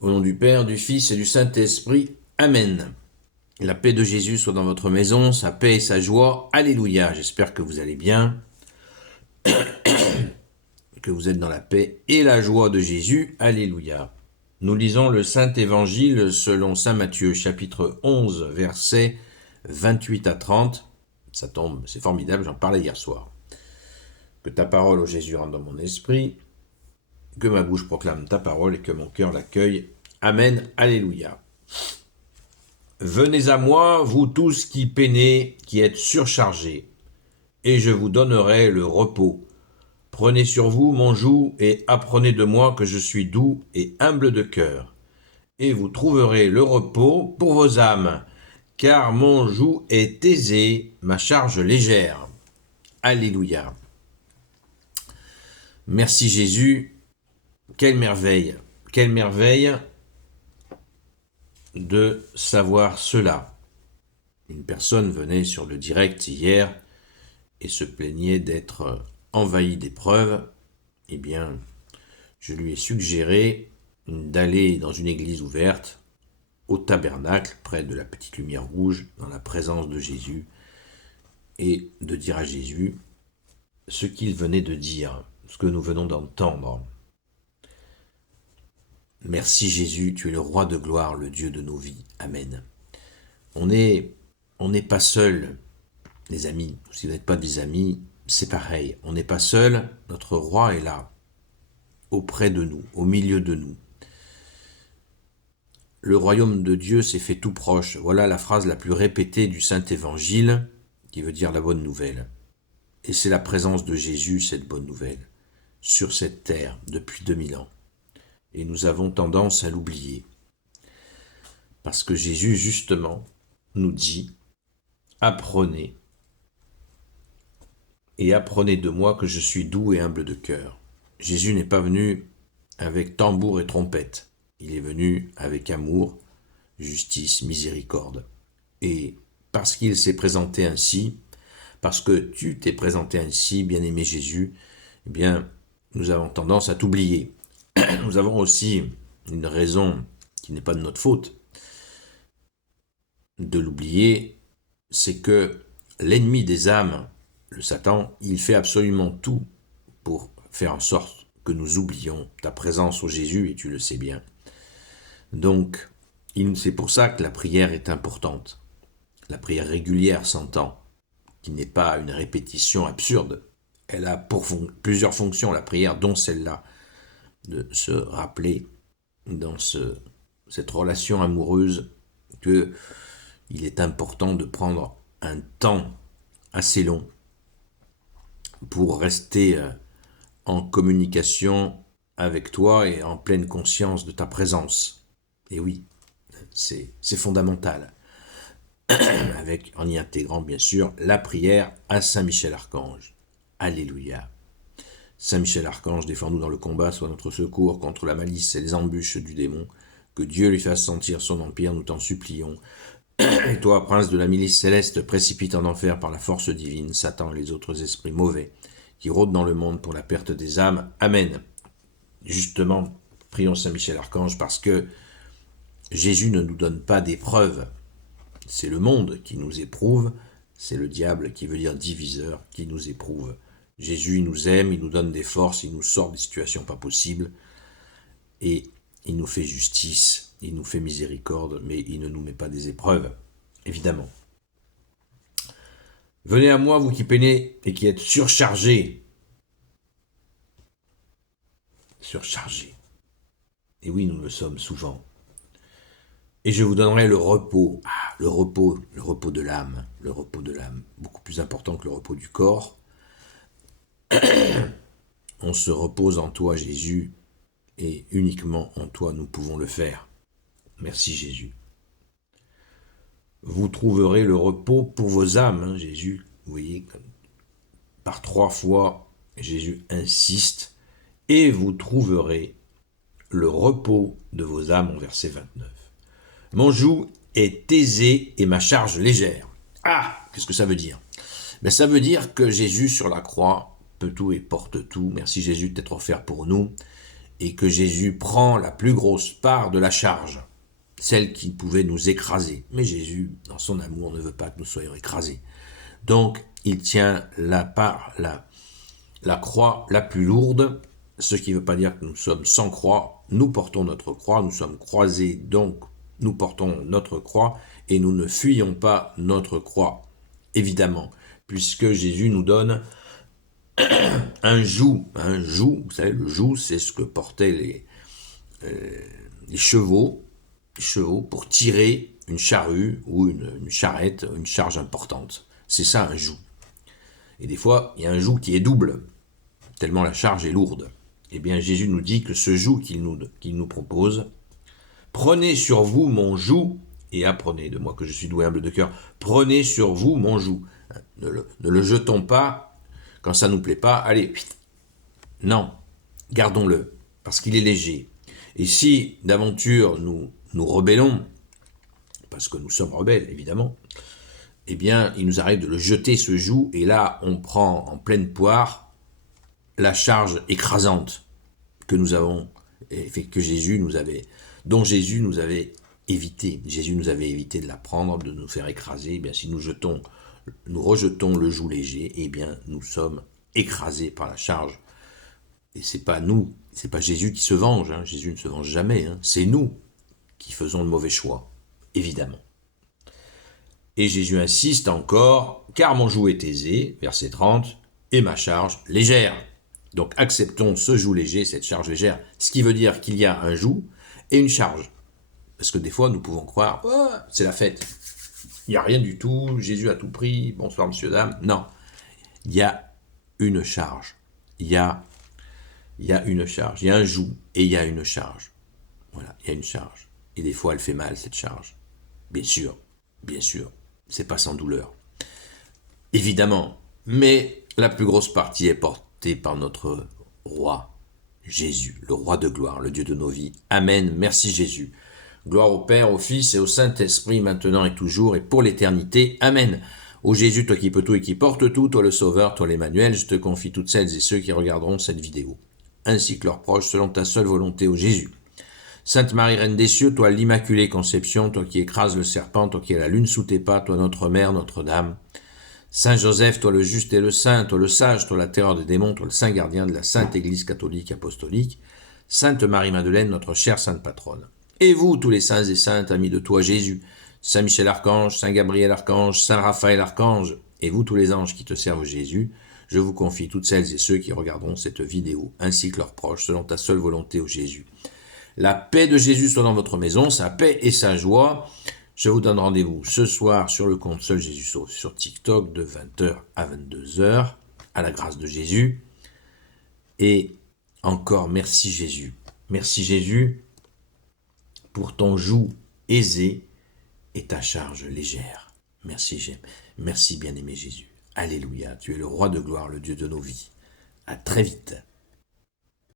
Au nom du Père, du Fils et du Saint-Esprit. Amen. La paix de Jésus soit dans votre maison, sa paix et sa joie. Alléluia. J'espère que vous allez bien, que vous êtes dans la paix et la joie de Jésus. Alléluia. Nous lisons le Saint-Évangile selon Saint Matthieu, chapitre 11, versets 28 à 30. Ça tombe, c'est formidable, j'en parlais hier soir. Que ta parole, ô Jésus, rentre dans mon esprit, que ma bouche proclame ta parole et que mon cœur l'accueille. Amen. Alléluia. Venez à moi, vous tous qui peinez, qui êtes surchargés, et je vous donnerai le repos. Prenez sur vous mon joug et apprenez de moi que je suis doux et humble de cœur, et vous trouverez le repos pour vos âmes, car mon joug est aisé, ma charge légère. Alléluia. Merci Jésus. Quelle merveille de savoir cela. Une personne venait sur le direct hier et se plaignait d'être envahie d'épreuves. Eh bien, je lui ai suggéré d'aller dans une église ouverte, au tabernacle, près de la petite lumière rouge, dans la présence de Jésus, et de dire à Jésus ce qu'il venait de dire, ce que nous venons d'entendre. Merci Jésus, tu es le roi de gloire, le Dieu de nos vies. Amen. On n'est pas seul, les amis. Si vous n'êtes pas des amis, c'est pareil. On n'est pas seul, notre roi est là, auprès de nous, au milieu de nous. Le royaume de Dieu s'est fait tout proche. Voilà la phrase la plus répétée du Saint-Évangile, qui veut dire la bonne nouvelle. Et c'est la présence de Jésus, cette bonne nouvelle, sur cette terre depuis 2000 ans. Et nous avons tendance à l'oublier. Parce que Jésus, justement, nous dit « Apprenez, et apprenez de moi que je suis doux et humble de cœur. » Jésus n'est pas venu avec tambour et trompette. Il est venu avec amour, justice, miséricorde. Et parce qu'il s'est présenté ainsi, parce que tu t'es présenté ainsi, bien-aimé Jésus, eh bien, nous avons tendance à t'oublier. Nous avons aussi une raison qui n'est pas de notre faute de l'oublier, c'est que l'ennemi des âmes, le Satan, il fait absolument tout pour faire en sorte que nous oublions ta présence au Jésus, et tu le sais bien. Donc, c'est pour ça que la prière est importante. La prière régulière s'entend, qui n'est pas une répétition absurde. Elle a plusieurs fonctions, la prière, dont celle-là, de se rappeler dans cette relation amoureuse que il est important de prendre un temps assez long pour rester en communication avec toi et en pleine conscience de ta présence. Et oui, c'est fondamental. En y intégrant bien sûr la prière à Saint Michel Archange. Alléluia. Saint Michel Archange, défends-nous dans le combat, sois notre secours contre la malice et les embûches du démon. Que Dieu lui fasse sentir son empire, nous t'en supplions. Et toi, prince de la milice céleste, précipite en enfer par la force divine Satan et les autres esprits mauvais qui rôdent dans le monde pour la perte des âmes. Amen. Justement, prions Saint Michel Archange parce que Jésus ne nous donne pas d'épreuves. C'est le monde qui nous éprouve, c'est le diable qui veut dire diviseur qui nous éprouve. Jésus, il nous aime, il nous donne des forces, il nous sort des situations pas possibles et il nous fait justice, il nous fait miséricorde, mais il ne nous met pas des épreuves, évidemment. Venez à moi, vous qui peinez et qui êtes surchargés. Surchargés. Et oui, nous le sommes souvent. Et je vous donnerai le repos. Le repos de l'âme. Le repos de l'âme. Beaucoup plus important que le repos du corps. On se repose en toi, Jésus, et uniquement en toi nous pouvons le faire. Merci Jésus. Vous trouverez le repos pour vos âmes, Jésus. Vous voyez, par 3 fois, Jésus insiste, et vous trouverez le repos de vos âmes, en verset 29. Mon joug est aisé et ma charge légère. Qu'est-ce que ça veut dire ? Ça veut dire que Jésus sur la croix peut tout et porte tout. Merci Jésus d'être offert pour nous. et que Jésus prend la plus grosse part de la charge, celle qui pouvait nous écraser. Mais Jésus, dans son amour, ne veut pas que nous soyons écrasés. Donc, il tient la croix la plus lourde, ce qui ne veut pas dire que nous sommes sans croix. Nous portons notre croix, nous sommes croisés, donc nous portons notre croix et nous ne fuyons pas notre croix, évidemment, puisque Jésus nous donne un joug. Un joug, vous savez, le joug, c'est ce que portaient les chevaux pour tirer une charrue ou une charrette, une charge importante. C'est ça un joug. Et des fois, il y a un joug qui est double, tellement la charge est lourde. Eh bien, Jésus nous dit que ce joug qu'il nous propose, prenez sur vous mon joug et apprenez de moi que je suis doux et humble de cœur. Prenez sur vous mon joug. Ne le jetons pas quand ça ne nous plaît pas. Allez, non, gardons-le parce qu'il est léger. Et si d'aventure nous rebellons, parce que nous sommes rebelles évidemment, eh bien, il nous arrive de le jeter ce joug, et là, on prend en pleine poire la charge écrasante dont Jésus nous avait évité. Jésus nous avait évité de la prendre, de nous faire écraser. Eh bien, si nous rejetons le joug léger, eh bien, nous sommes écrasés par la charge. Et c'est pas Jésus qui se venge. Hein. Jésus ne se venge jamais. Hein. C'est nous qui faisons le mauvais choix, évidemment. Et Jésus insiste encore, car mon joug est aisé, verset 30, et ma charge légère. Donc acceptons ce joug léger, cette charge légère, ce qui veut dire qu'il y a un joug et une charge. Parce que des fois, nous pouvons croire, oh, c'est la fête. Il n'y a rien du tout, Jésus a tout pris, bonsoir monsieur, dame. Non, il y a une charge. Il y a une charge. Il y a un joug et il y a une charge. Voilà, il y a une charge. Et des fois, elle fait mal, cette charge. Bien sûr. C'est pas sans douleur. Évidemment. Mais la plus grosse partie est portée par notre roi, Jésus, le roi de gloire, le Dieu de nos vies. Amen. Merci Jésus. Gloire au Père, au Fils et au Saint-Esprit, maintenant et toujours et pour l'éternité. Amen. Ô Jésus, toi qui peux tout et qui porte tout, toi le Sauveur, toi l'Emmanuel, je te confie toutes celles et ceux qui regarderont cette vidéo, ainsi que leurs proches, selon ta seule volonté, ô Jésus. Sainte Marie, Reine des cieux, toi l'Immaculée Conception, toi qui écrases le serpent, toi qui es la lune sous tes pas, toi notre Mère, Notre-Dame. Saint Joseph, toi le juste et le saint, toi le sage, toi la terreur des démons, toi le saint gardien de la Sainte Église catholique apostolique. Sainte Marie-Madeleine, notre chère sainte patronne. Et vous, tous les saints et saintes, amis de toi Jésus, Saint Michel Archange, Saint Gabriel Archange, Saint Raphaël Archange, et vous tous les anges qui te servent Jésus, je vous confie toutes celles et ceux qui regarderont cette vidéo, ainsi que leurs proches, selon ta seule volonté, ô Jésus. La paix de Jésus soit dans votre maison, sa paix et sa joie. Je vous donne rendez-vous ce soir sur le compte Seul Jésus Sauve sur TikTok de 20h à 22h, à la grâce de Jésus. Et encore merci Jésus. Merci Jésus pour ton joug aisé et ta charge légère. Merci bien-aimé Jésus. Alléluia, tu es le roi de gloire, le Dieu de nos vies. À très vite.